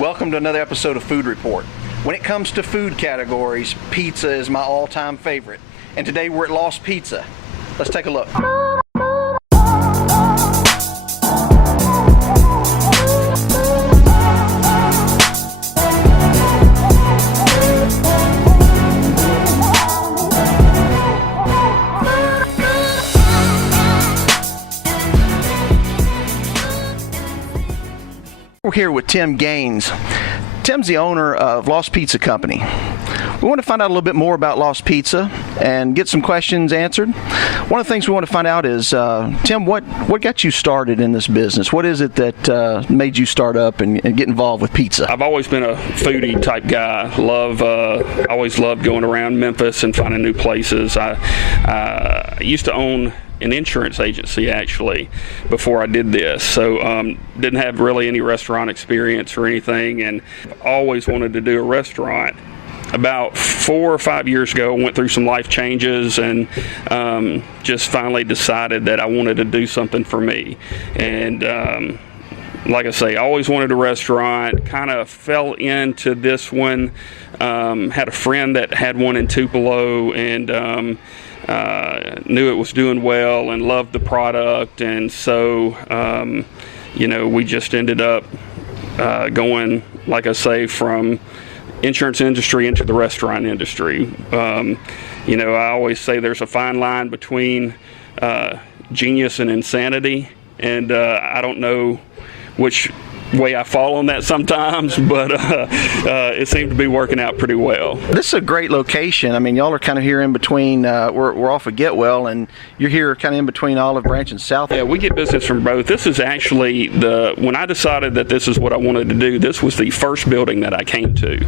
Welcome to another episode of Food Report. When it comes to food categories, pizza is my all-time favorite. And today we're at Lost Pizza. Let's take a look. We're here with Tim Gaines. Tim's the owner of Lost Pizza Company. We want to find out a little bit more about Lost Pizza and get some questions answered. One of the things we want to find out is, Tim, what got you started in this business? What is it that made you start up and get involved with pizza? I've always been a foodie type guy. Always loved going around Memphis and finding new places. I used to own an insurance agency actually before I did this, so didn't have really any restaurant experience or anything, and always wanted to do a restaurant. About 4 or 5 years ago, I went through some life changes and just finally decided that I wanted to do something for me. And like I say, I always wanted a restaurant, kind of fell into this one, had a friend that had one in Tupelo, and knew it was doing well and loved the product, and so we just ended up going, like I say, from insurance industry into the restaurant industry. I always say there's a fine line between genius and insanity, and I don't know which way I fall on that sometimes, but it seemed to be working out pretty well. This is a great location. I mean, y'all are kind of here in between, we're off of Getwell, and you're here kind of in between Olive Branch and South. Yeah, we get business from both. This is actually when I decided that this is what I wanted to do, this was the first building that I came to.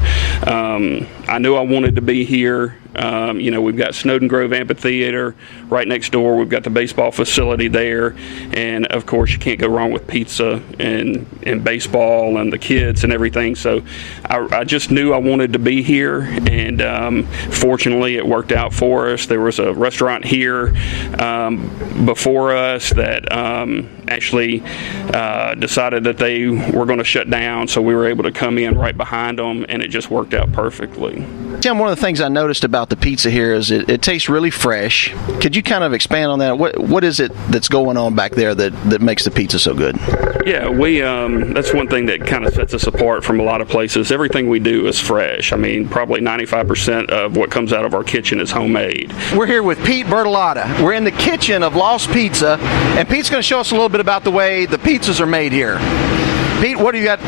I knew I wanted to be here. We've got Snowden Grove Amphitheater right next door. We've got the baseball facility there, and of course you can't go wrong with pizza and baseball and the kids and everything. So I just knew I wanted to be here, and fortunately it worked out for us. There was a restaurant here before us that actually decided that they were going to shut down, so we were able to come in right behind them, and it just worked out perfectly. Tim, one of the things I noticed about the pizza here is it tastes really fresh. Could you kind of expand on that? What is it that's going on back there that makes the pizza so good? Yeah, that's one thing that kind of sets us apart from a lot of places. Everything we do is fresh. I mean, probably 95% of what comes out of our kitchen is homemade. We're here with Pete Bertolotta. We're in the kitchen of Lost Pizza, and Pete's going to show us a little bit about the way the pizzas are made here. Pete, what do you got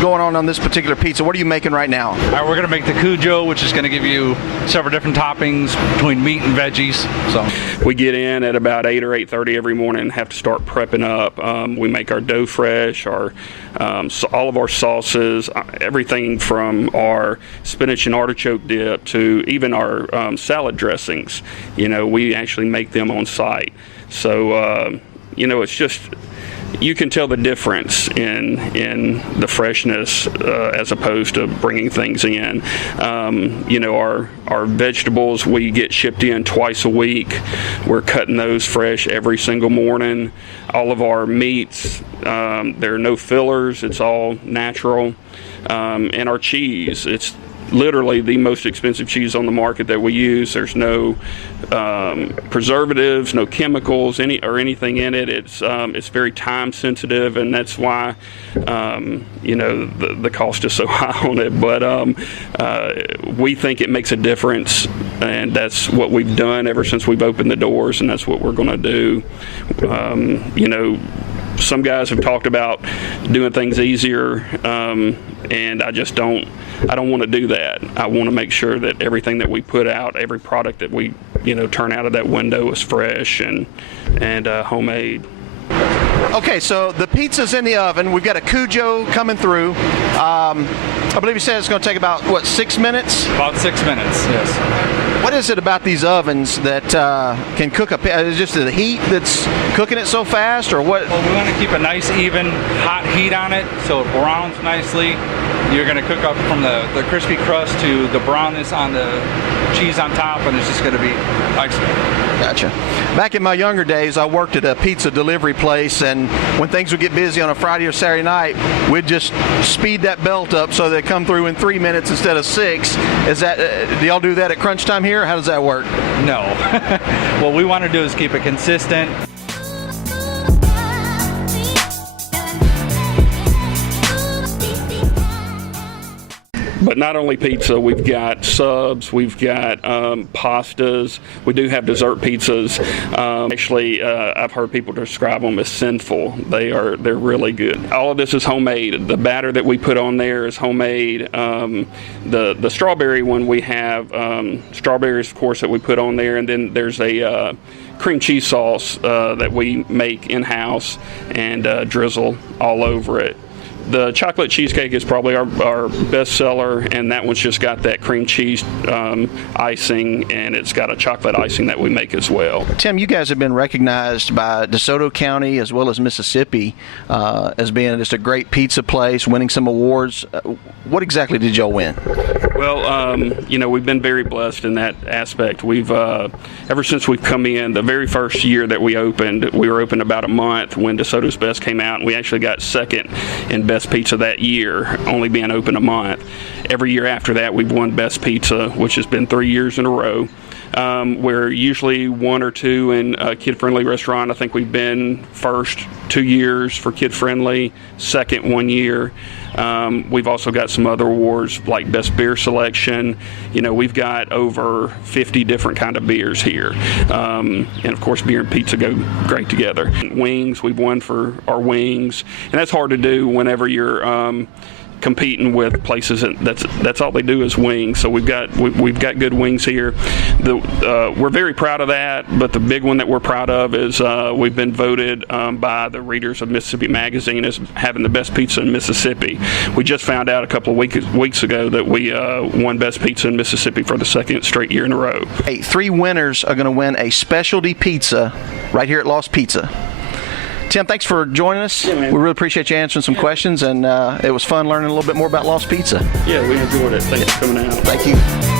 going on this particular pizza? What are you making right now? All right, we're going to make the Cujo, which is going to give you several different toppings between meat and veggies. So we get in at about 8 or 8:30 every morning and have to start prepping up. We make our dough fresh, all of our sauces, everything from our spinach and artichoke dip to even our salad dressings. We actually make them on site. So, it's just, you can tell the difference in the freshness as opposed to bringing things in. Our vegetables, we get shipped in twice a week. We're cutting those fresh every single morning. All of our meats, there are no fillers. It's all natural. And our cheese, it's literally the most expensive cheese on the market that we use. There's no preservatives, no chemicals, anything in it. It's very time sensitive, and that's why the cost is so high on it. But we think it makes a difference, and that's what we've done ever since we've opened the doors, and that's what we're going to do. Some guys have talked about doing things easier, and I don't want to do that. I want to make sure that everything that we put out, every product that we turn out of that window is fresh and homemade. Okay, so the pizza's in the oven. We've got a Cujo coming through. I believe you said it's going to take about, 6 minutes? About 6 minutes, yes. What is it about these ovens that can cook a pizza? Is it just the heat that's cooking it so fast, or what? Well, we want to keep a nice, even, hot heat on it so it browns nicely. You're going to cook up from the crispy crust to the brownness on the cheese on top, and it's just going to be excellent. Gotcha. Back in my younger days, I worked at a pizza delivery place, and when things would get busy on a Friday or Saturday night, we'd just speed that belt up so they come through in 3 minutes instead of 6. Is that do y'all do that at crunch time here? Or how does that work? No. What we want to do is keep it consistent. But not only pizza, we've got subs, we've got pastas. We do have dessert pizzas. Actually, I've heard people describe them as sinful. They're really good. All of this is homemade. The batter that we put on there is homemade. The strawberry one, we have strawberries, of course, that we put on there, and then there's a cream cheese sauce that we make in-house and drizzle all over it. The chocolate cheesecake is probably our best seller, and that one's just got that cream cheese icing, and it's got a chocolate icing that we make as well. Tim, you guys have been recognized by DeSoto County as well as Mississippi as being just a great pizza place, winning some awards. What exactly did y'all win? Well, we've been very blessed in that aspect. We've ever since we've come in, the very first year that we were open about a month when DeSoto's Best came out, and we actually got second in Best Pizza that year, only being open a month. Every year after that, we've won Best Pizza, which has been 3 years in a row. We're usually 1 or 2 in kid-friendly restaurant. I think we've been first 2 years for kid-friendly, second 1 year. We've also got some other awards like Best Beer Selection. We've got over 50 different kind of beers here. And of course, beer and pizza go great together. Wings, we've won for our wings. And that's hard to do whenever you're competing with places that's all they do is wings. So we've got good wings here. We're very proud of that, but the big one that we're proud of is we've been voted by the readers of Mississippi Magazine as having the best pizza in Mississippi. We just found out a couple of weeks ago that we won Best Pizza in Mississippi for the second straight year in a row. Hey, 3 winners are going to win a specialty pizza right here at Lost Pizza. Tim, thanks for joining us. Yeah, man. We really appreciate you answering some questions, and it was fun learning a little bit more about Lost Pizza. Yeah, we enjoyed it. Thanks for coming out. Thank you.